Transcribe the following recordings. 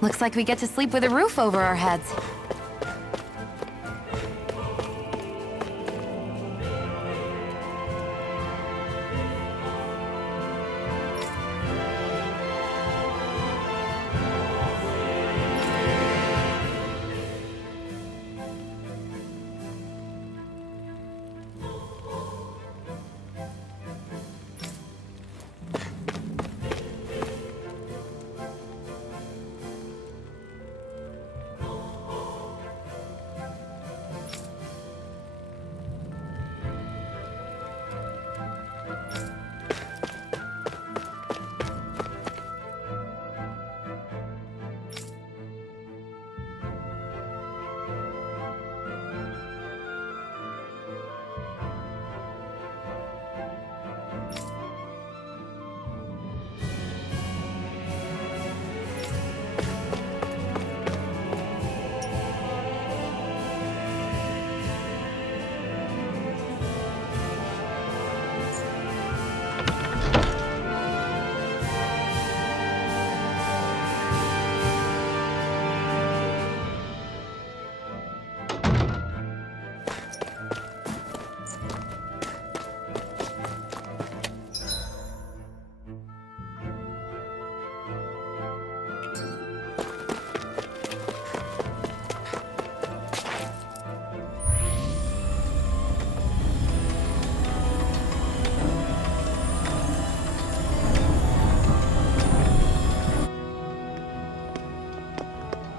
Looks like we get to sleep with a roof over our heads.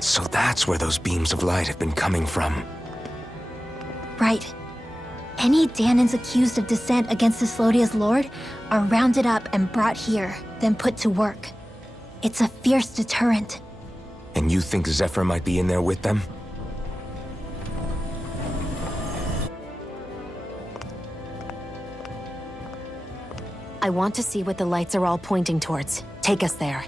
So that's where those beams of light have been coming from. Right. Any Dahnans accused of dissent against Cyslodia's lord are rounded up and brought here, then put to work. It's a fierce deterrent. And you think Zephyr might be in there with them? I want to see what the lights are all pointing towards. Take us there.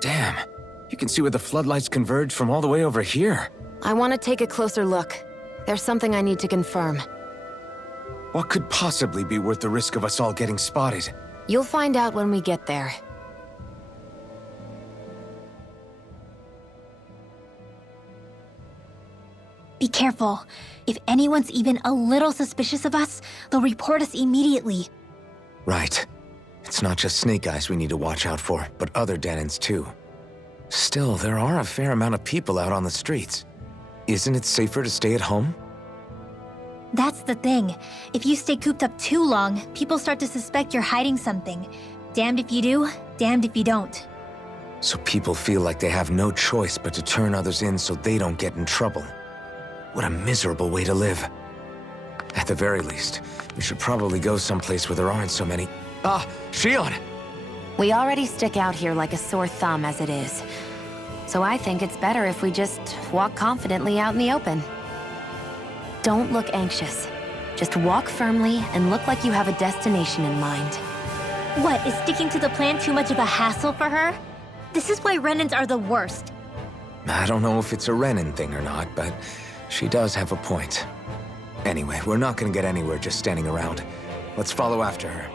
Damn. You can see where the floodlights converge from all the way over here. I want to take a closer look. There's something I need to confirm. What could possibly be worth the risk of us all getting spotted? You'll find out when we get there. Be careful. If anyone's even a little suspicious of us, they'll report us immediately. Right. It's not just Snake Eyes we need to watch out for, but other Dahnans too. Still, there are a fair amount of people out on the streets. Isn't it safer to stay at home? That's the thing. If you stay cooped up too long, people start to suspect you're hiding something. Damned if you do, damned if you don't. So people feel like they have no choice but to turn others in so they don't get in trouble. What a miserable way to live. At the very least, we should probably go someplace where there aren't so many... Ah, Shion! We already stick out here like a sore thumb as it is. So I think it's better if we just walk confidently out in the open. Don't look anxious. Just walk firmly and look like you have a destination in mind. What, is sticking to the plan too much of a hassle for her? This is why Renans are the worst. I don't know if it's a Renan thing or not, but she does have a point. Anyway, we're not gonna get anywhere just standing around. Let's follow after her.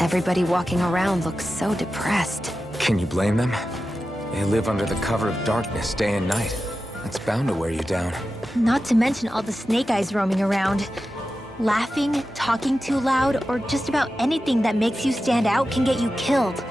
Everybody walking around looks so depressed. Can you blame them? They live under the cover of darkness day and night. That's bound to wear you down. Not to mention all the Snake Eyes roaming around. Laughing, talking too loud, or just about anything that makes you stand out can get you killed.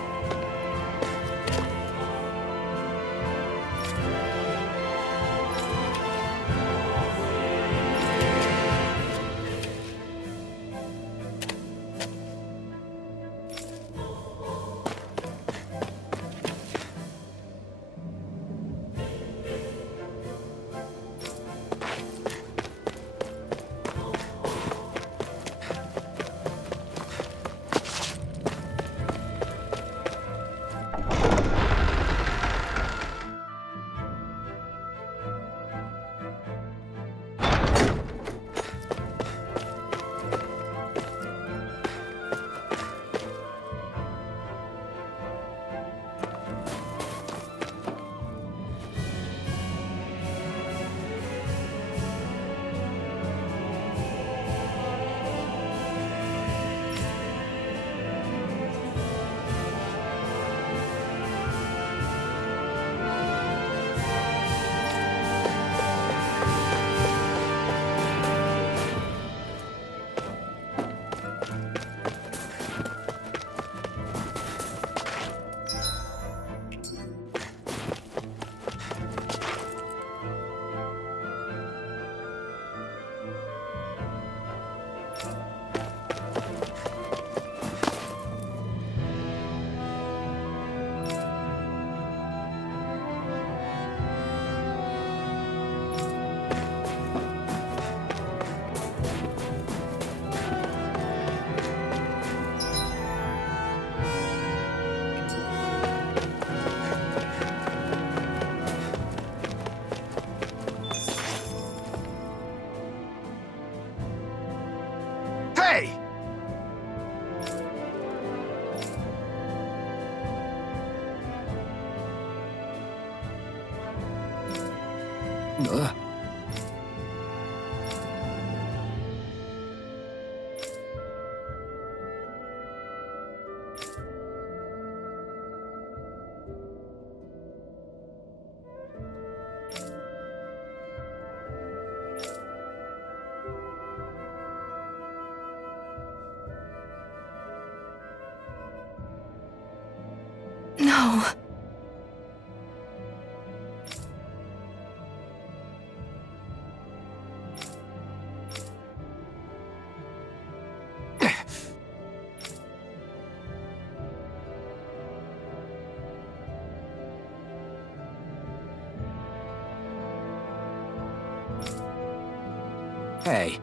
Hey! Ugh. No. Hey.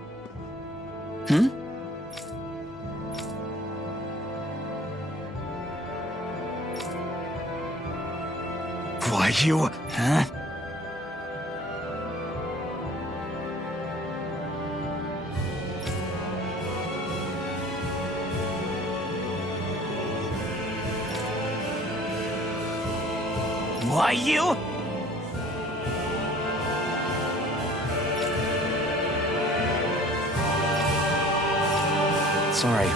Why, you... Huh? Why, you... Sorry.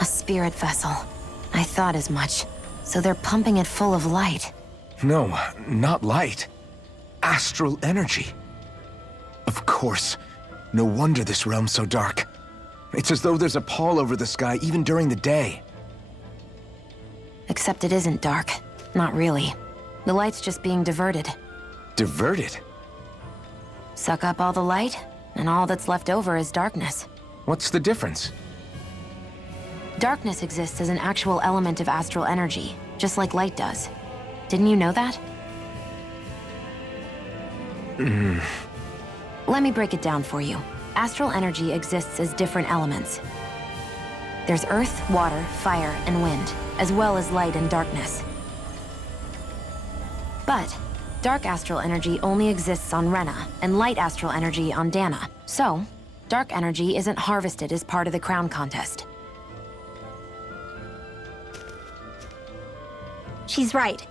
A spirit vessel. I thought as much. So they're pumping it full of light. No, not light. Astral energy. Of course. No wonder this realm's so dark. It's as though there's a pall over the sky even during the day. Except it isn't dark. Not really. The light's just being diverted. Diverted? Suck up all the light, and all that's left over is darkness. What's the difference? Darkness exists as an actual element of astral energy, just like light does. Didn't you know that? Let me break it down for you. Astral energy exists as different elements. There's earth, water, fire, and wind, as well as light and darkness. But dark astral energy only exists on Rena, and light astral energy on Dana. So, dark energy isn't harvested as part of the crown contest. She's right.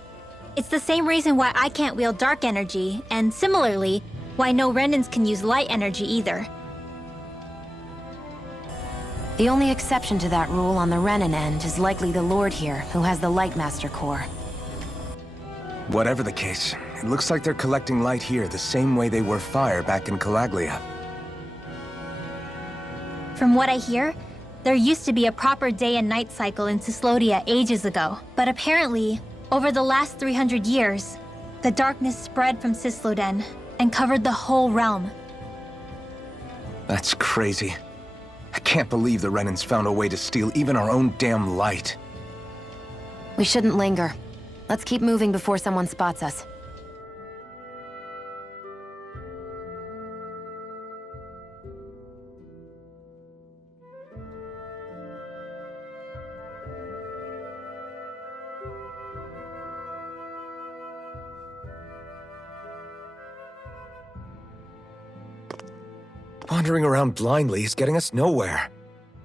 It's the same reason why I can't wield dark energy, and similarly, why no Renans can use light energy either. The only exception to that rule on the Renan end is likely the Lord here, who has the Lightmaster core. Whatever the case, it looks like they're collecting light here the same way they were fire back in Calaglia. From what I hear, There used to be a proper day and night cycle in Cyslodia ages ago, but apparently, over the last 300 years, the darkness spread from Cysloden and covered the whole realm. That's crazy. I can't believe the Renans found a way to steal even our own damn light. We shouldn't linger. Let's keep moving before someone spots us. Wandering around blindly is getting us nowhere.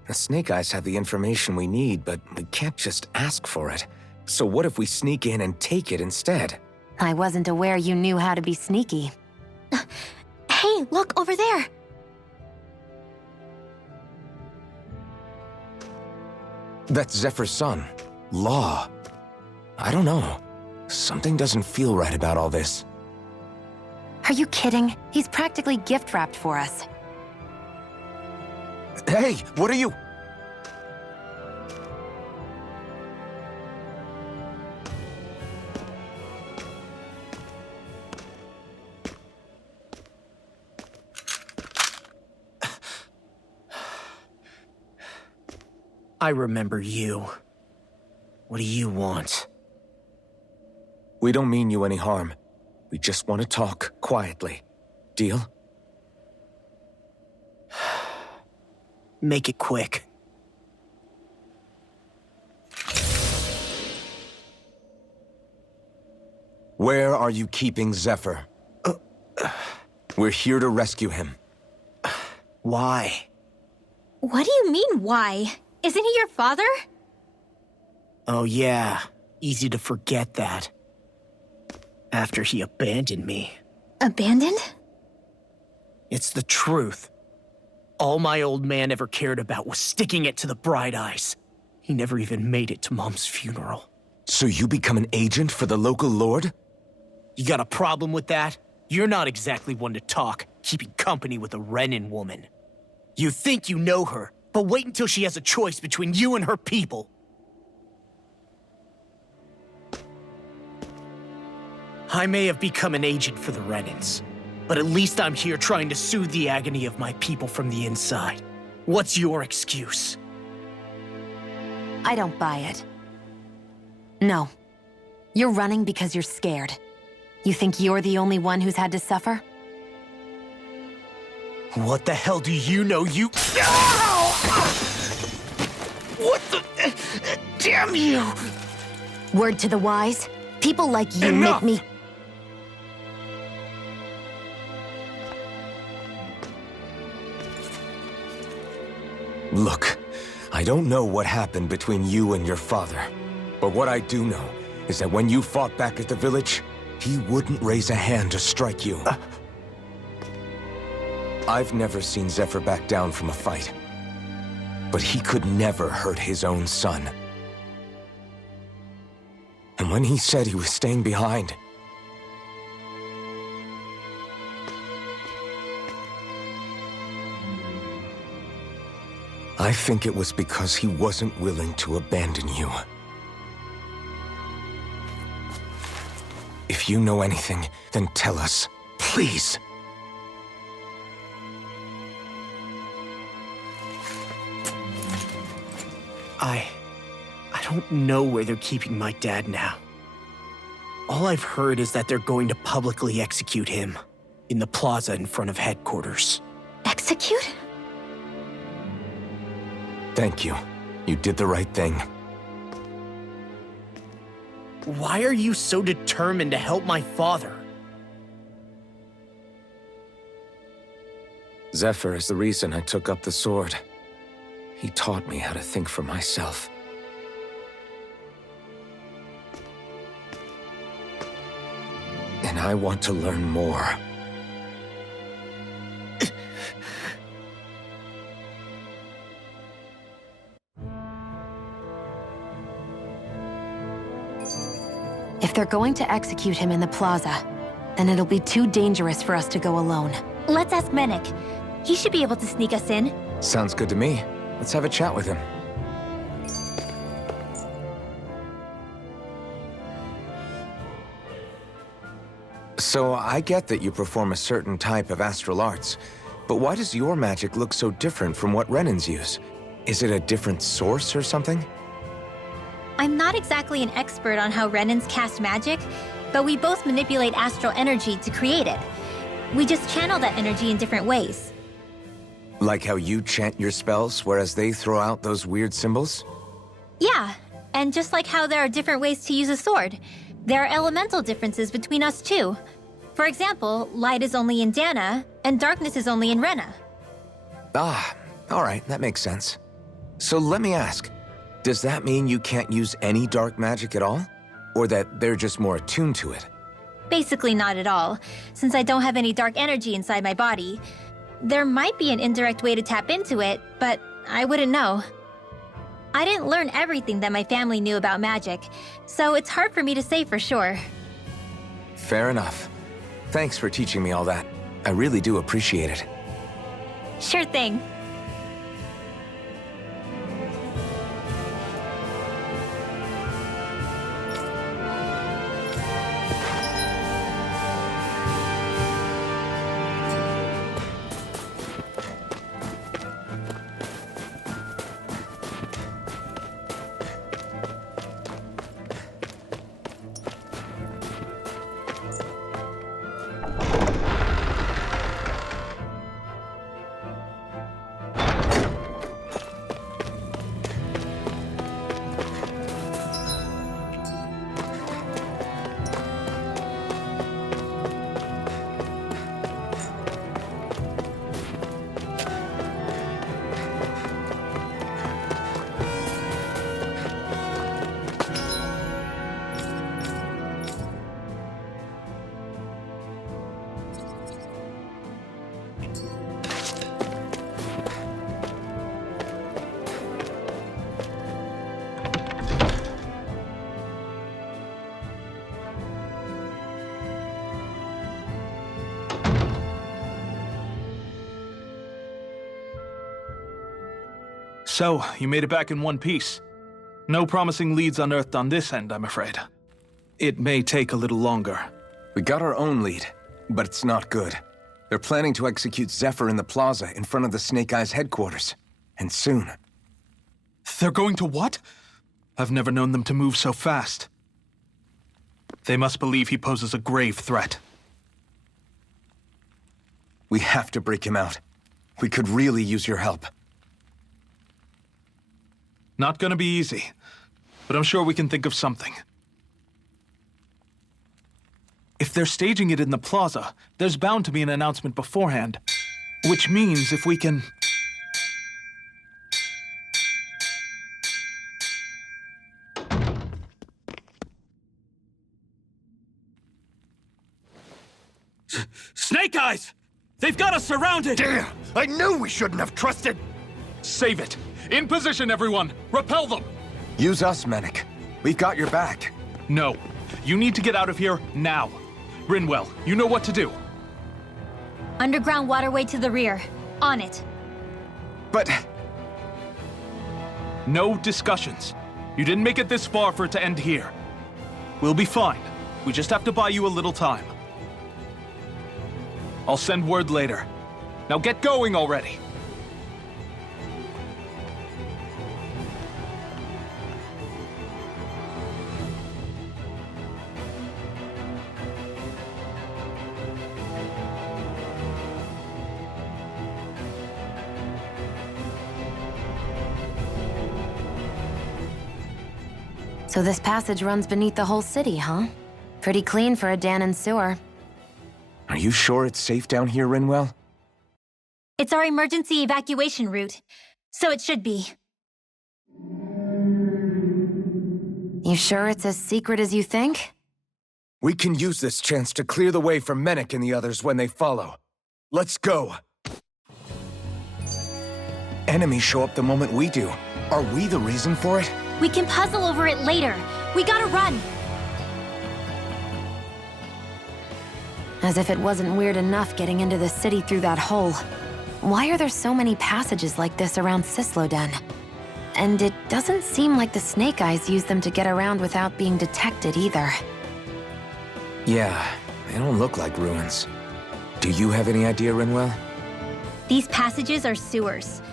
The Snake Eyes have the information we need, but we can't just ask for it. So what if we sneak in and take it instead? I wasn't aware you knew how to be sneaky. Hey, look over there! That's Zephyr's son, Law. I don't know. Something doesn't feel right about all this. Are you kidding? He's practically gift-wrapped for us. Hey, what are you? I remember you. What do you want? We don't mean you any harm. We just want to talk quietly. Deal? Make it quick. Where are you keeping Zephyr? We're here to rescue him. Why? What do you mean, why? Isn't he your father? Oh yeah, easy to forget that. After he abandoned me. Abandoned? It's the truth. All my old man ever cared about was sticking it to the Bright Eyes. He never even made it to Mom's funeral. So you become an agent for the local lord? You got a problem with that? You're not exactly one to talk, keeping company with a Renan woman. You think you know her, but wait until she has a choice between you and her people. I may have become an agent for the Renans, but at least I'm here trying to soothe the agony of my people from the inside. What's your excuse? I don't buy it. No. You're running because you're scared. You think you're the only one who's had to suffer? What the hell do you know, you— What the— Damn you! Word to the wise, people like you Enough! make me— Look, I don't know what happened between you and your father. But what I do know is that when you fought back at the village, he wouldn't raise a hand to strike you. I've never seen Zephyr back down from a fight. But he could never hurt his own son. And when he said he was staying behind, I think it was because he wasn't willing to abandon you. If you know anything, then tell us, please. I don't know where they're keeping my dad now. All I've heard is that they're going to publicly execute him in the plaza in front of headquarters. Execute? Thank you. You did the right thing. Why are you so determined to help my father? Zephyr is the reason I took up the sword. He taught me how to think for myself. And I want to learn more. If they're going to execute him in the plaza, then it'll be too dangerous for us to go alone. Let's ask Menik. He should be able to sneak us in. Sounds good to me. Let's have a chat with him. So, I get that you perform a certain type of astral arts, but why does your magic look so different from what Renans use? Is it a different source or something? I'm not exactly an expert on how Renans cast magic, but we both manipulate astral energy to create it. We just channel that energy in different ways. Like how you chant your spells, whereas they throw out those weird symbols? Yeah, and just like how there are different ways to use a sword, there are elemental differences between us too. For example, light is only in Dana, and darkness is only in Rena. Ah, alright, that makes sense. So let me ask, does that mean you can't use any dark magic at all? Or that they're just more attuned to it? Basically not at all, since I don't have any dark energy inside my body. There might be an indirect way to tap into it, but I wouldn't know. I didn't learn everything that my family knew about magic, so it's hard for me to say for sure. Fair enough. Thanks for teaching me all that. I really do appreciate it. Sure thing. So, you made it back in one piece. No promising leads unearthed on this end, I'm afraid. It may take a little longer. We got our own lead, but it's not good. They're planning to execute Zephyr in the plaza in front of the Snake Eyes headquarters. And soon. They're going to what? I've never known them to move so fast. They must believe he poses a grave threat. We have to break him out. We could really use your help. Not gonna be easy, but I'm sure we can think of something. If they're staging it in the plaza, there's bound to be an announcement beforehand. Which means if we can... Snake Eyes! They've got us surrounded! Damn! I knew we shouldn't have trusted! Save it! In position, everyone! Repel them! Use us, Mennik. We've got your back. No. You need to get out of here now. Rinwell, you know what to do. Underground waterway to the rear. On it. But... No discussions. You didn't make it this far for it to end here. We'll be fine. We just have to buy you a little time. I'll send word later. Now get going already. So this passage runs beneath the whole city, huh? Pretty clean for a Danon sewer. Are you sure it's safe down here, Rinwell? It's our emergency evacuation route, so it should be. You sure it's as secret as you think? We can use this chance to clear the way for Mennik and the others when they follow. Let's go! Enemies show up the moment we do. Are we the reason for it? We can puzzle over it later. We gotta run. As if it wasn't weird enough getting into the city through that hole. why are there so many passages like this around Cisloden? And it doesn't seem like the Snake Eyes use them to get around without being detected either. Yeah, they don't look like ruins. Do you have any idea, Rinwell? These passages are sewers.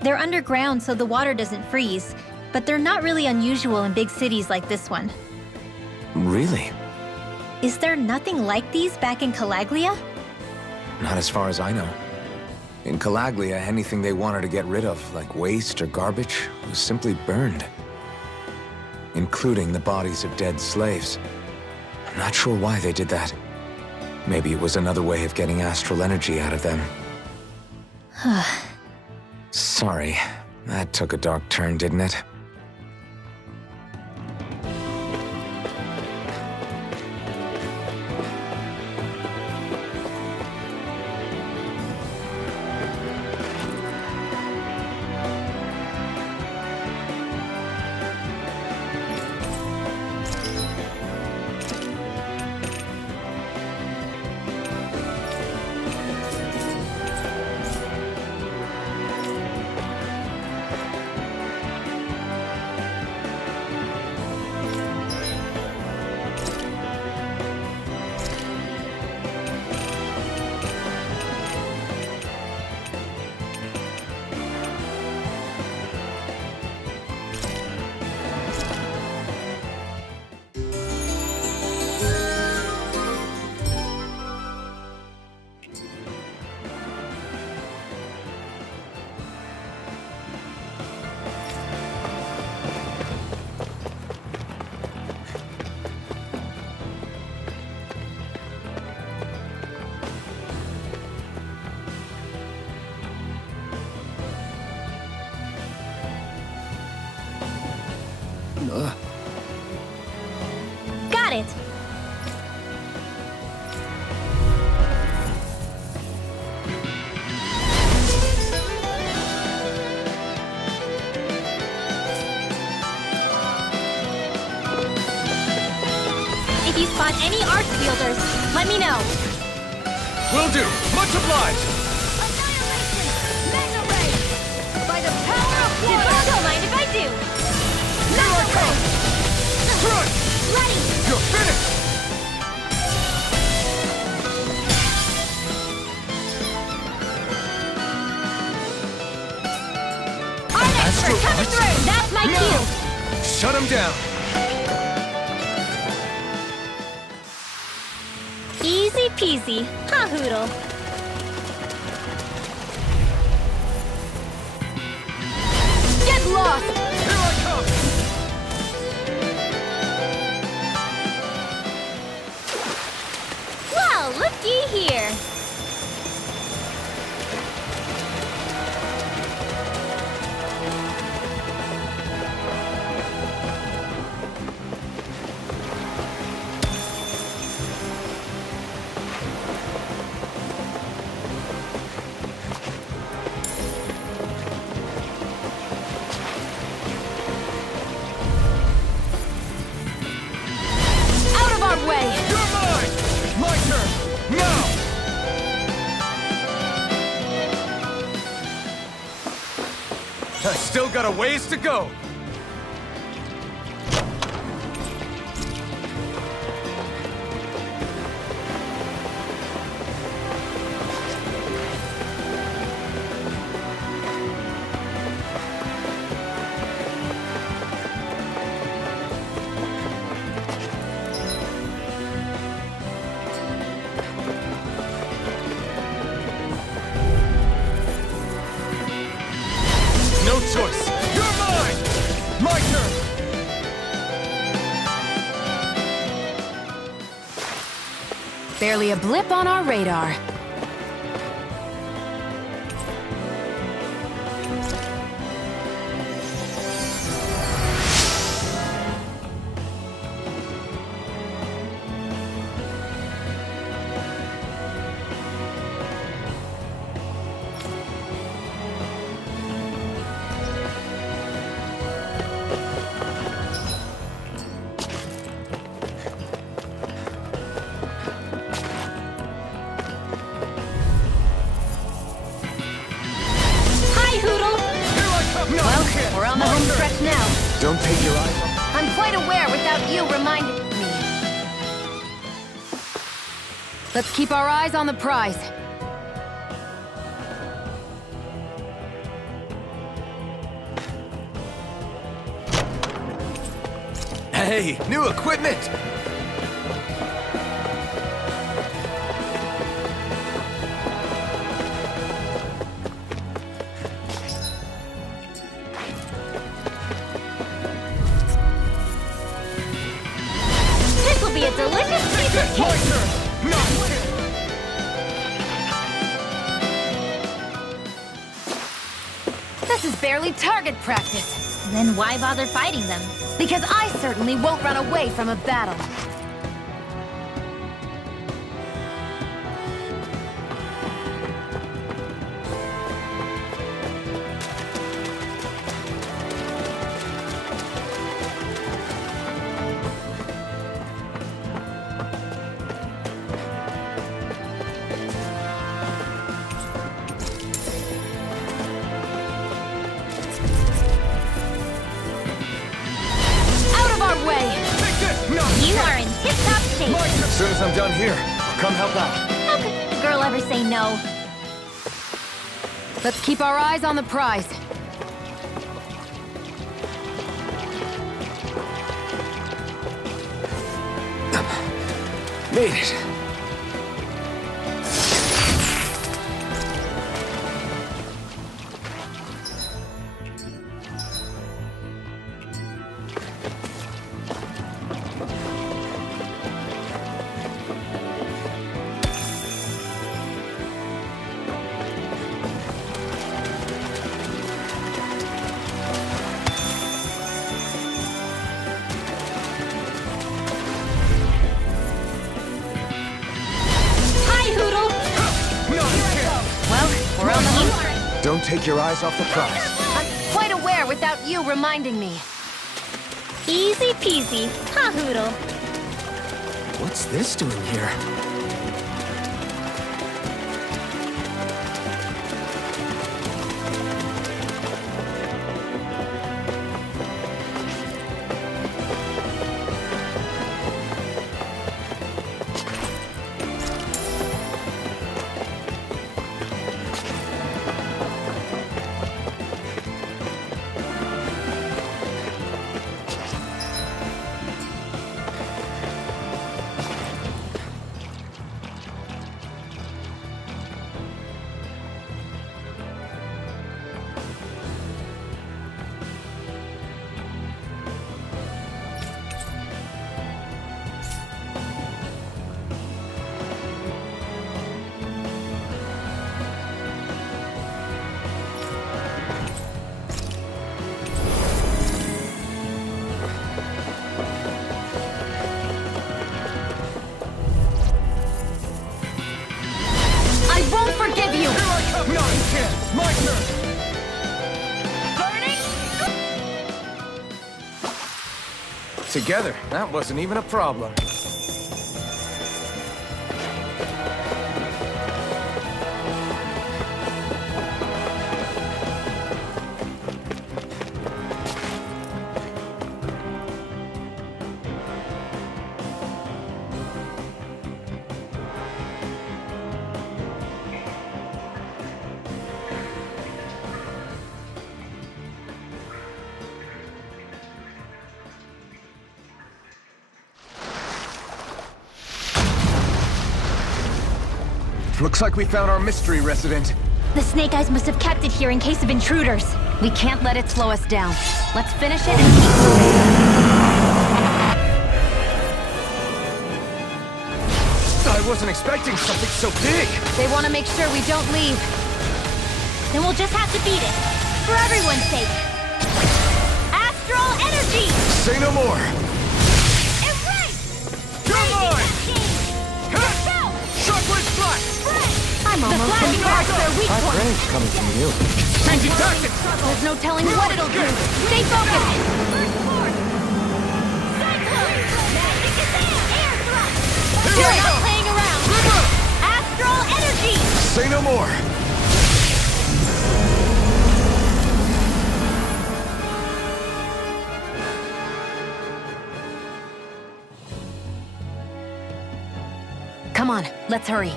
They're underground so the water doesn't freeze, but they're not really unusual in big cities like this one. Really? Is there nothing like these back in Calaglia? Not as far as I know. In Calaglia, anything they wanted to get rid of, like waste or garbage, was simply burned. Including the bodies of dead slaves. I'm not sure why they did that. Maybe it was another way of getting astral energy out of them. Sorry, that took a dark turn, didn't it? Got it! If you spot any arc wielders, let me know. Will do. Much obliged. By the power of water! Don't mind if I do! Here I come. Crush. Ready! You're finished. Art expert coming through! That's my Now. cue! Shut him down. Easy peasy. Ha hoodle. Get lost! Here I come. Well, looky here. Out of our way! You're mine. My turn. Now. I still got a ways to go. No choice. You're mine. My turn. Barely a blip on our radar. Don't take your eyes off. I'm quite aware without you reminding me. Let's keep our eyes on the prize. Hey, new equipment! This will be a delicious piece of cake! This is barely target practice. Then why bother fighting them? Because I certainly won't run away from a battle. Out of our way! You are in tip-top shape. As soon as I'm done here, I'll come help out. How could a girl ever say no? Let's keep our eyes on the prize. Made it. Hi, Hoodle! Well, we're on the loose. Don't take your eyes off the prize. I'm quite aware without you reminding me. Easy peasy. Ha, Hoodle. What's this doing here? I won't forgive you! My turn! Together, that wasn't even a problem. Looks like we found our mystery resident. The Snake Eyes must have kept it here in case of intruders. We can't let it slow us down. Let's finish it and keep moving. I wasn't expecting something so big. They want to make sure we don't leave. Then we'll just have to beat it. For everyone's sake. Astral Energy! Say no more. Erase! Come on! Let's go! Shockwave Slash! I'm almost been past their weak High point. praise coming from you. Changing tactics! There's no telling what it'll do. Stay focused. We're not playing around. Astral Energy! Say no more. Come on, let's hurry.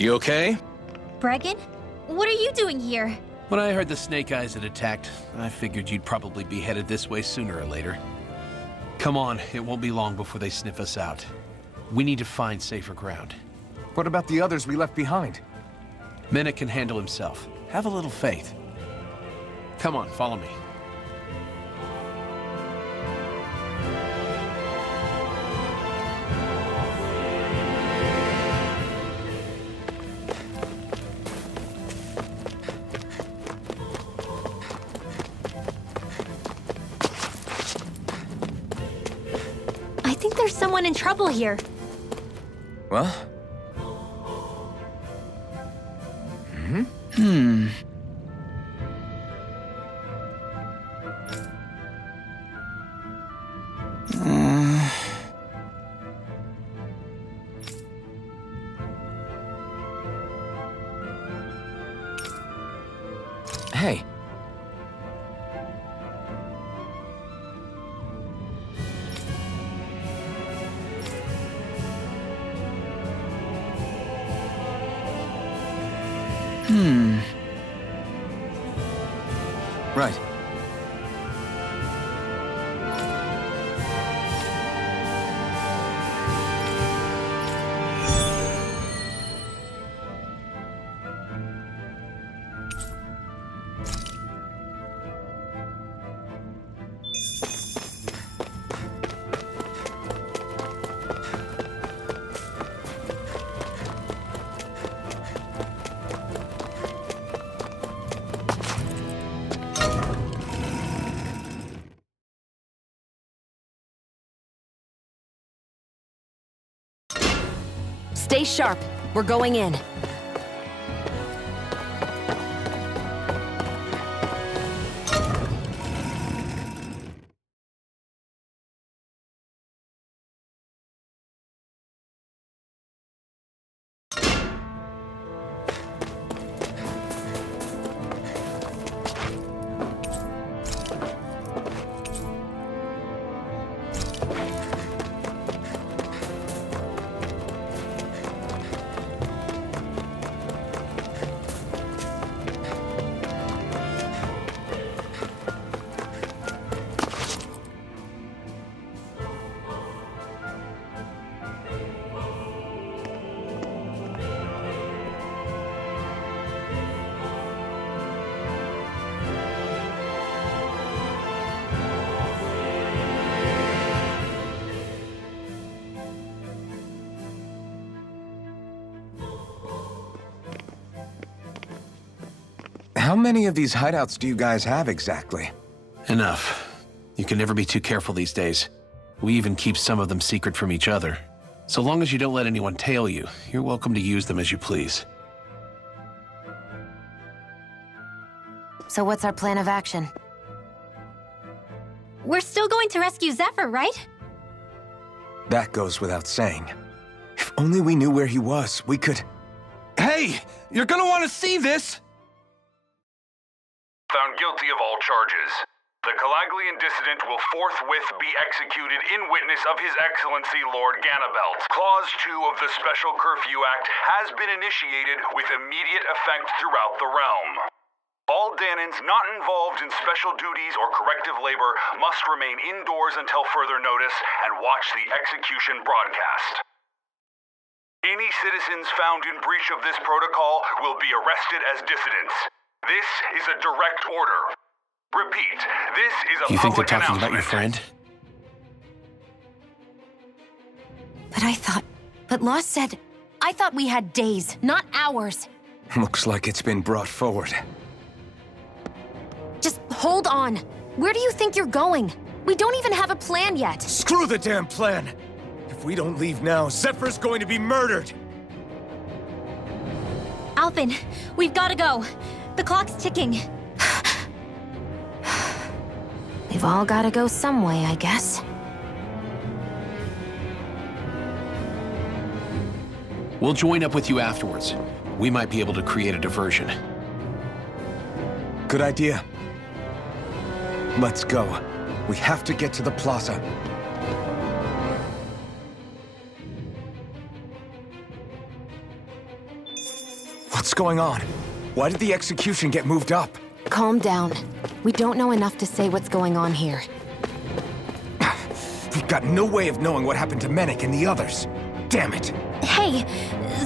You okay? Bregan? What are you doing here? When I heard the Snake Eyes had attacked, I figured you'd probably be headed this way sooner or later. Come on, it won't be long before they sniff us out. We need to find safer ground. What about the others we left behind? Menek can handle himself. Have a little faith. Come on, follow me. I think there's someone in trouble here. Well? Hey. Right. Stay sharp. We're going in. How many of these hideouts do you guys have exactly? Enough. You can never be too careful these days. We even keep some of them secret from each other. So long as you don't let anyone tail you, you're welcome to use them as you please. So what's our plan of action? We're still going to rescue Zephyr, right? That goes without saying. If only we knew where he was, we could... Hey! You're gonna want to see this! Found guilty of all charges. The Calaglian dissident will forthwith be executed in witness of His Excellency Lord Ganabelt. Clause 2 of the Special Curfew Act has been initiated with immediate effect throughout the realm. All Dahnans not involved in special duties or corrective labor must remain indoors until further notice and watch the execution broadcast. Any citizens found in breach of this protocol will be arrested as dissidents. This is a direct order. Repeat, this is a You think they're public talking about your announcement. friend? But Lost said... I thought we had days, not hours. Looks like it's been brought forward. Just hold on. Where do you think you're going? We don't even have a plan yet. Screw the damn plan! If we don't leave now, Zephyr's going to be murdered! Alphen, we've gotta go. The clock's ticking. We've all gotta go some way, I guess. We'll join up with you afterwards. We might be able to create a diversion. Good idea. Let's go. We have to get to the plaza. What's going on? Why did the execution get moved up? Calm down. We don't know enough to say what's going on here. We've got no way of knowing what happened to Menik and the others. Damn it. Hey,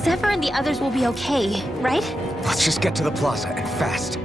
Zephyr and the others will be okay, right? Let's just get to the plaza, and fast.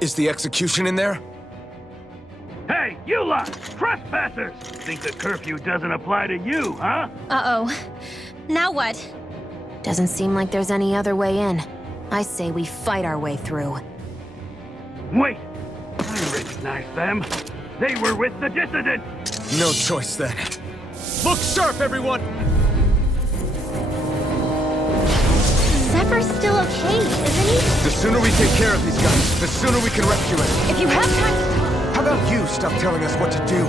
Is the execution in there? Hey, you lot! Trespassers! Think the curfew doesn't apply to you, huh? Uh-oh. Now what? Doesn't seem like there's any other way in. I say we fight our way through. Wait! I recognize them. They were with the dissident! No choice then. Look sharp, everyone! Zephyr's still okay, isn't he? The sooner we take care of these guys, the sooner we can rescue him. If you have time to talk... How about you stop telling us what to do?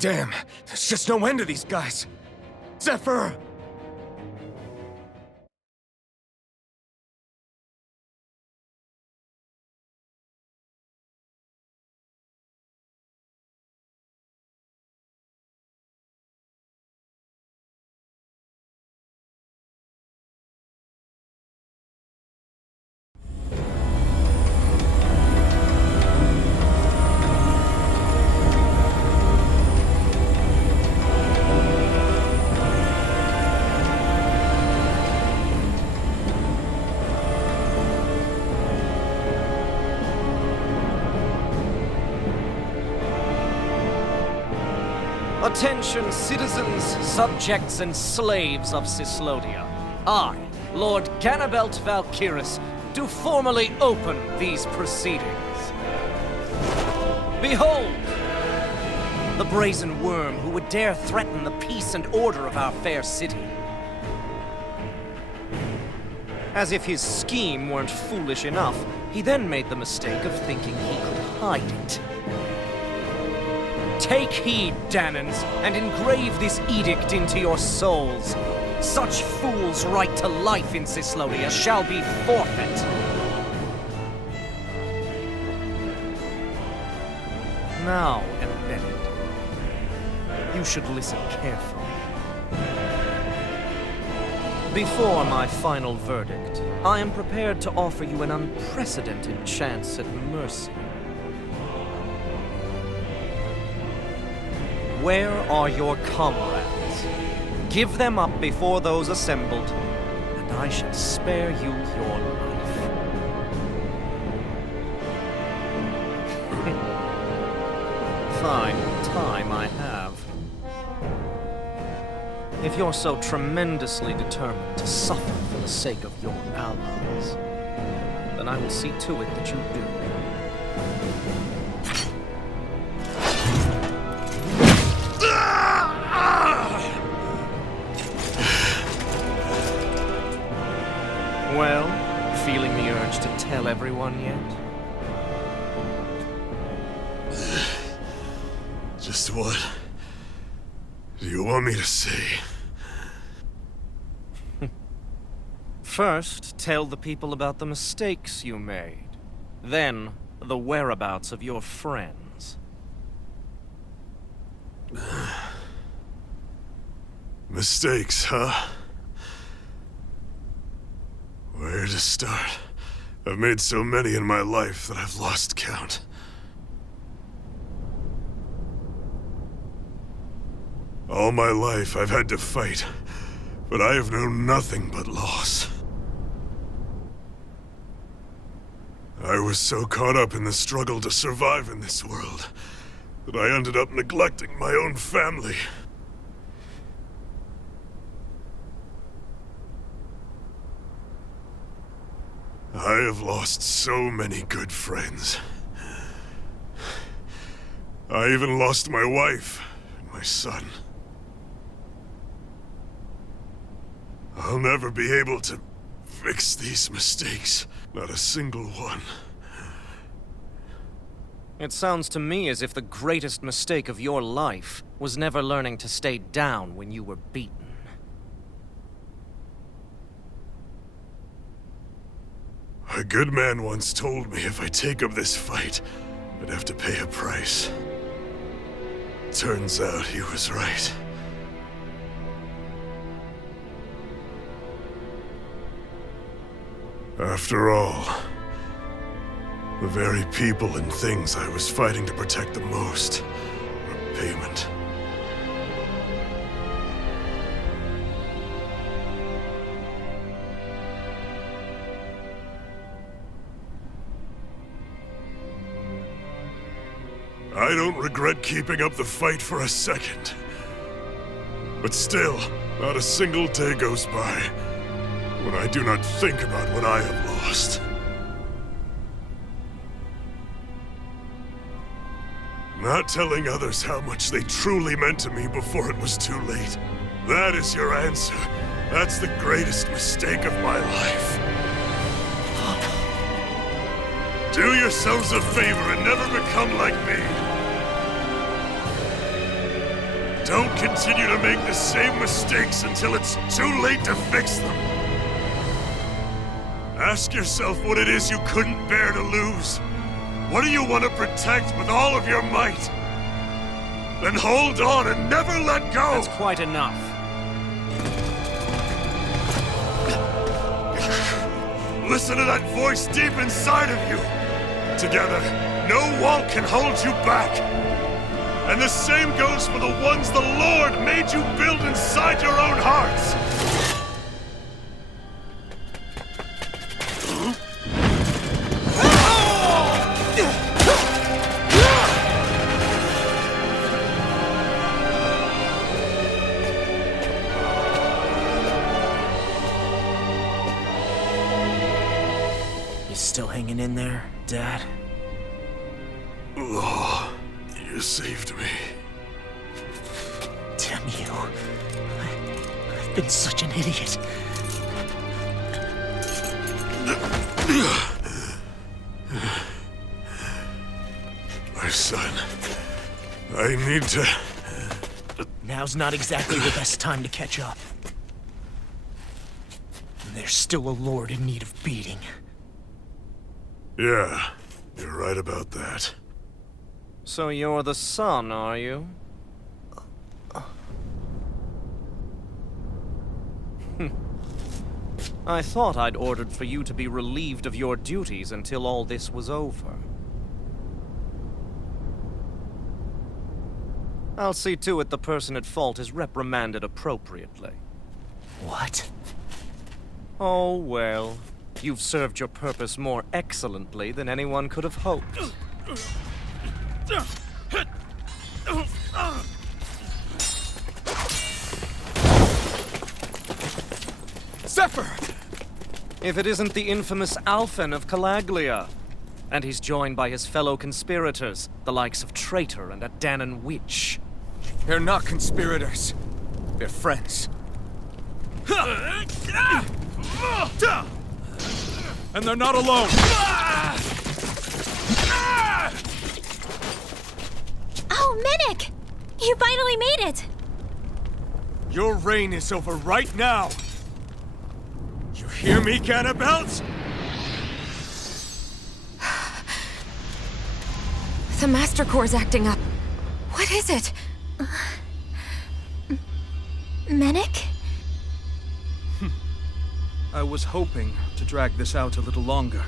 Damn, there's just no end to these guys. Zephyr! Attention, citizens, subjects, and slaves of Cyslodia. I, Lord Ganabelt Valkyris, do formally open these proceedings. Behold! The brazen worm who would dare threaten the peace and order of our fair city. As if his scheme weren't foolish enough, he then made the mistake of thinking he could hide it. Take heed, Danans, and engrave this edict into your souls. Such fools' right to life in Cyslodia shall be forfeit. Now, embedded, you should listen carefully. Before my final verdict, I am prepared to offer you an unprecedented chance at mercy. Where are your comrades? Give them up before those assembled, and I shall spare you your life. Fine time I have. If you're so tremendously determined to suffer for the sake of your allies, then I will see to it that you do. Well, feeling the urge to tell everyone yet? Just what do you want me to say? First, tell the people about the mistakes you made. Then, the whereabouts of your friends. Mistakes, huh? Where to start? I've made so many in my life that I've lost count. All my life I've had to fight, but I have known nothing but loss. I was so caught up in the struggle to survive in this world that I ended up neglecting my own family. I have lost so many good friends. I even lost my wife and my son. I'll never be able to fix these mistakes. Not a single one. It sounds to me as if the greatest mistake of your life was never learning to stay down when you were beaten. A good man once told me if I take up this fight, I'd have to pay a price. Turns out he was right. After all, the very people and things I was fighting to protect the most were payment. I don't regret keeping up the fight for a second. But still, not a single day goes by when I do not think about what I have lost. Not telling others how much they truly meant to me before it was too late. That is your answer. That's the greatest mistake of my life. Do yourselves a favor and never become like me. Don't continue to make the same mistakes until it's too late to fix them. Ask yourself what it is you couldn't bear to lose. What do you want to protect with all of your might? Then hold on and never let go! That's quite enough. Listen to that voice deep inside of you. Together, no wall can hold you back. And the same goes for the ones the Lord made you build inside your own hearts. You still hanging in there, Dad? Oh. You saved me. Damn you. I've been such an idiot. My son, I need to... Now's not exactly the best time to catch up. There's still a lord in need of beating. Yeah, you're right about that. So you're the son, are you? I thought I'd ordered for you to be relieved of your duties until all this was over. I'll see to it the person at fault is reprimanded appropriately. What? Oh, well. You've served your purpose more excellently than anyone could have hoped. Zephyr! If it isn't the infamous Alphen of Calaglia. And he's joined by his fellow conspirators, the likes of Traitor and a Danan witch. They're not conspirators. They're friends. And they're not alone! Oh, Minik! You finally made it! Your reign is over right now. You hear me, Ganabelt? The Master Core's acting up. What is it? Minik? I was hoping to drag this out a little longer.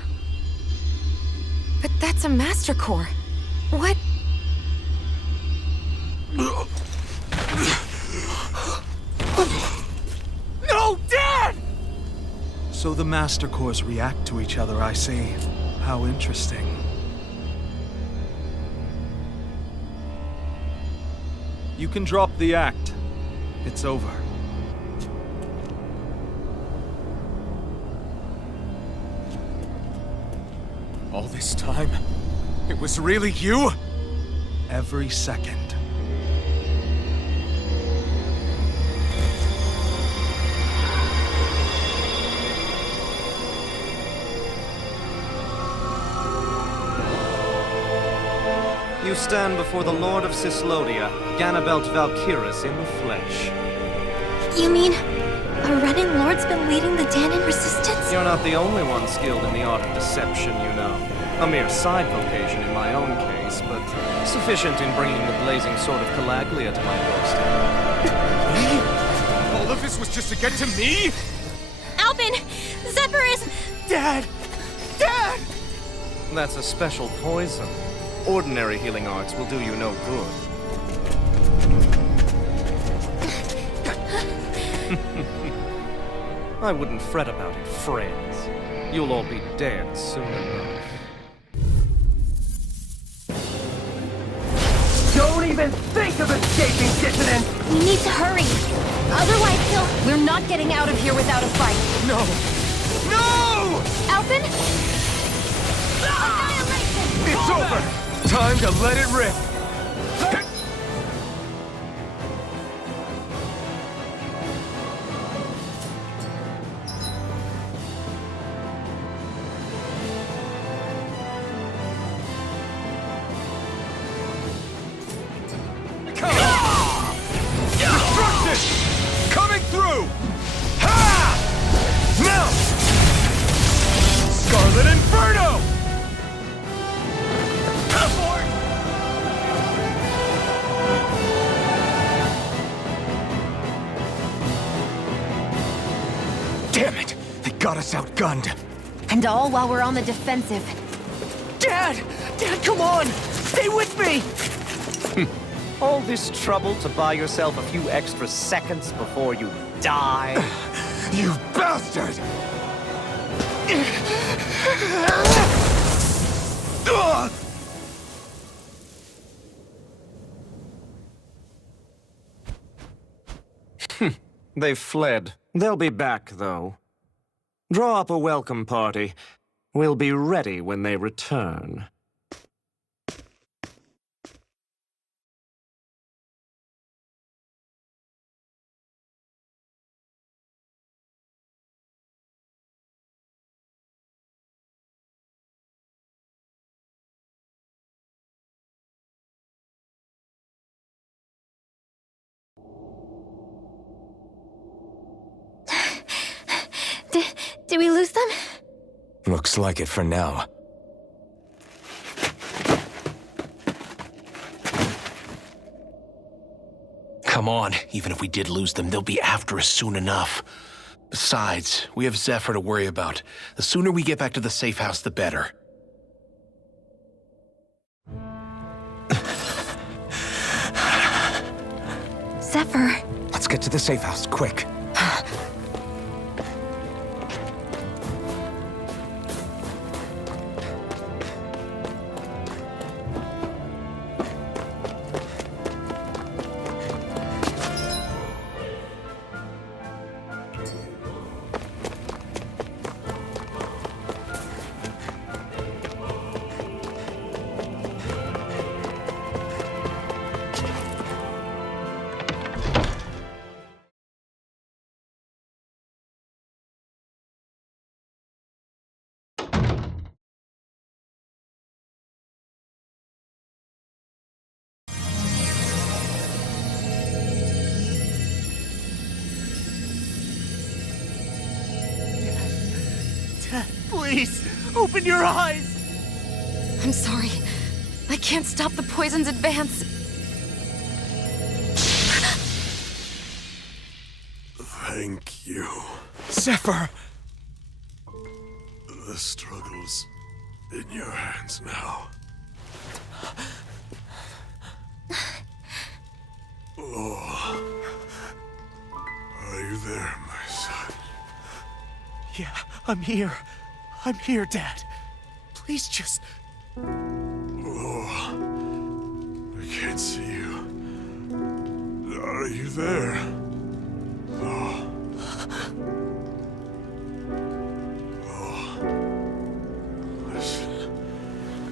But that's a Master Core. What? No, Dad! So the Master Cores react to each other, I see. How interesting. You can drop the act. It's over. All this time, it was really you? Every second. You stand before the Lord of Cyslodia, Ganabelt Valkyris in the flesh. You mean a running lord's been leading the Danan resistance? You're not the only one skilled in the art of deception, you know. A mere side vocation in my own case, but sufficient in bringing the blazing sword of Calaglia to my doorstep. All of this was just to get to me? Alphen! Zephyr is... Dad! Dad! That's a special poison. Ordinary healing arts will do you no good. I wouldn't fret about it, friends. You'll all be dead soon enough. Don't even think of escaping, dissident! We need to hurry. Otherwise he'll... We're not getting out of here without a fight. No! No! Alphen? Annihilation! It's over! Time to let it rip! Destruction! Coming through! Ha! Now! Scarlet Inferno! Damn it! They got us outgunned. And all while we're on the defensive. Dad! Dad, come on! Stay with me! All this trouble to buy yourself a few extra seconds before you die? You bastard! They've fled. They'll be back, though. Draw up a welcome party. We'll be ready when they return. Did we lose them? Looks like it for now. Come on, even if we did lose them, they'll be after us soon enough. Besides, we have Zephyr to worry about. The sooner we get back to the safe house, the better. Zephyr. Let's get to the safe house, quick. Dad, please, open your eyes! I'm sorry. I can't stop the poison's advance. Thank you. Zephyr! The struggle's in your hands now. Oh. Are you there, my son? Yeah, I'm here. I'm here, Dad. Please just... Oh. I can't see you. Are you there? Oh. Listen,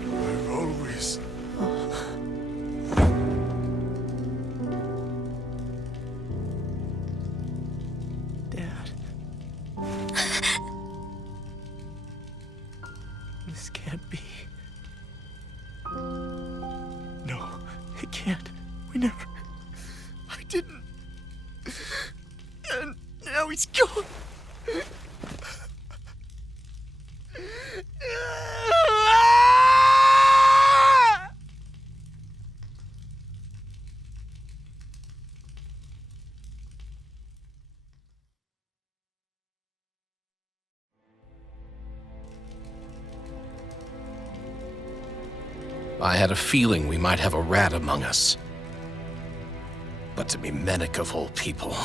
I've always... Dad. This can't be. No, it can't. We never... I didn't... And now he's gone. I had a feeling we might have a rat among us. But to be Mennick of all people...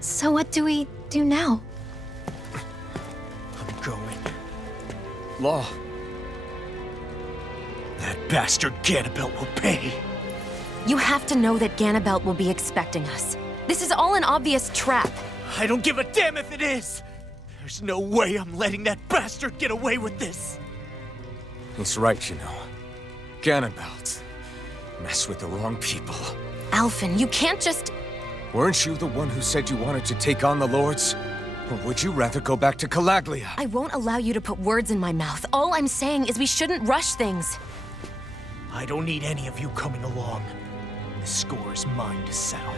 So what do we do now? I'm going. Law. That bastard Ganabelt will pay. You have to know that Ganabelt will be expecting us. This is all an obvious trap. I don't give a damn if it is! There's no way I'm letting that bastard get away with this! He's right, you know. Ganabelt. Mess with the wrong people. Alphen, you can't just... Weren't you the one who said you wanted to take on the Lords? Or would you rather go back to Calaglia? I won't allow you to put words in my mouth. All I'm saying is we shouldn't rush things. I don't need any of you coming along. The score is mine to settle.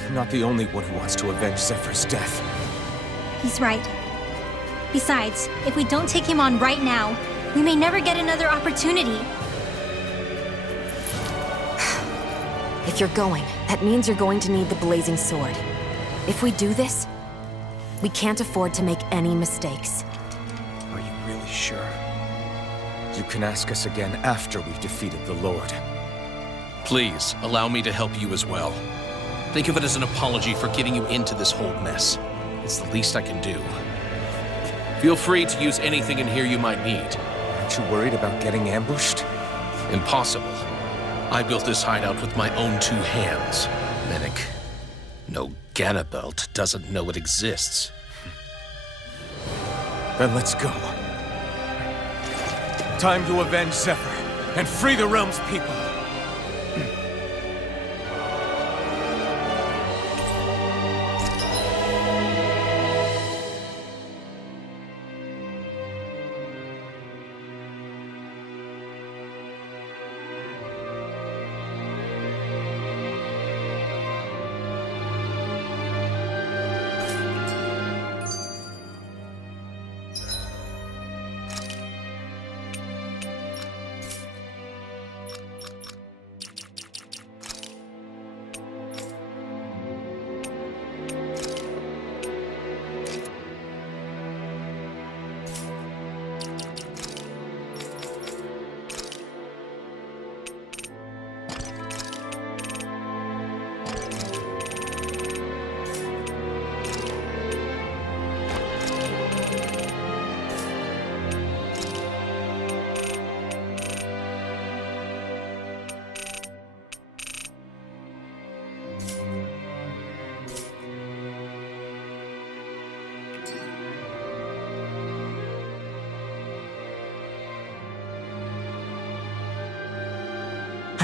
You're not the only one who wants to avenge Zephyr's death. He's right. Besides, if we don't take him on right now, we may never get another opportunity. If you're going, that means you're going to need the Blazing Sword. If we do this, we can't afford to make any mistakes. Are you really sure? You can ask us again after we've defeated the Lord. Please, allow me to help you as well. Think of it as an apology for getting you into this whole mess. It's the least I can do. Feel free to use anything in here you might need. Aren't you worried about getting ambushed? Impossible. I built this hideout with my own 2 hands. Mennick. No, Ganabelt doesn't know it exists. Then let's go. Time to avenge Zephyr and free the realm's people.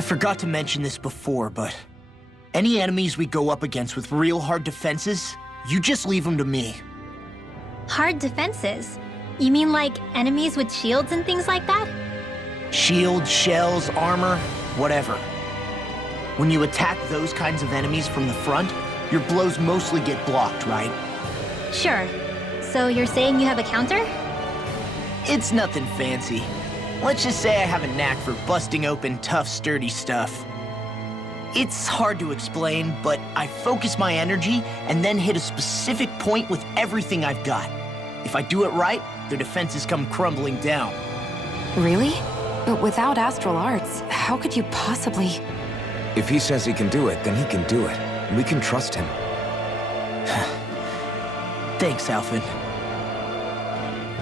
I forgot to mention this before, but any enemies we go up against with real hard defenses, you just leave them to me. Hard defenses? You mean like enemies with shields and things like that? Shields, shells, armor, whatever. When you attack those kinds of enemies from the front, your blows mostly get blocked, right? Sure. So you're saying you have a counter? It's nothing fancy. Let's just say I have a knack for busting open tough, sturdy stuff. It's hard to explain, but I focus my energy and then hit a specific point with everything I've got. If I do it right, their defenses come crumbling down. Really? But without astral arts, how could you possibly... If he says he can do it, then he can do it. We can trust him. Thanks, Alphen.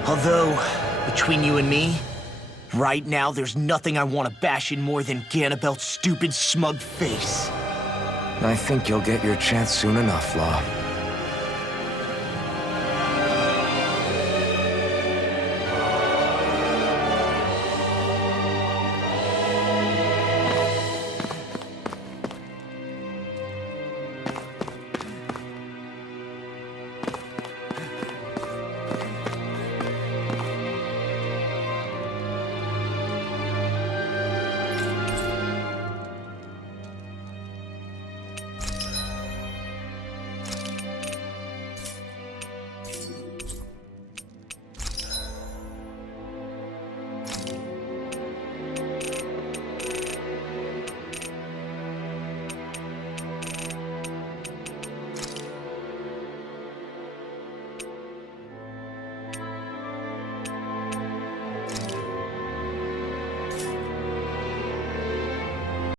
Although, between you and me, right now there's nothing I want to bash in more than Ganabelt's stupid, smug face. I think you'll get your chance soon enough, Law.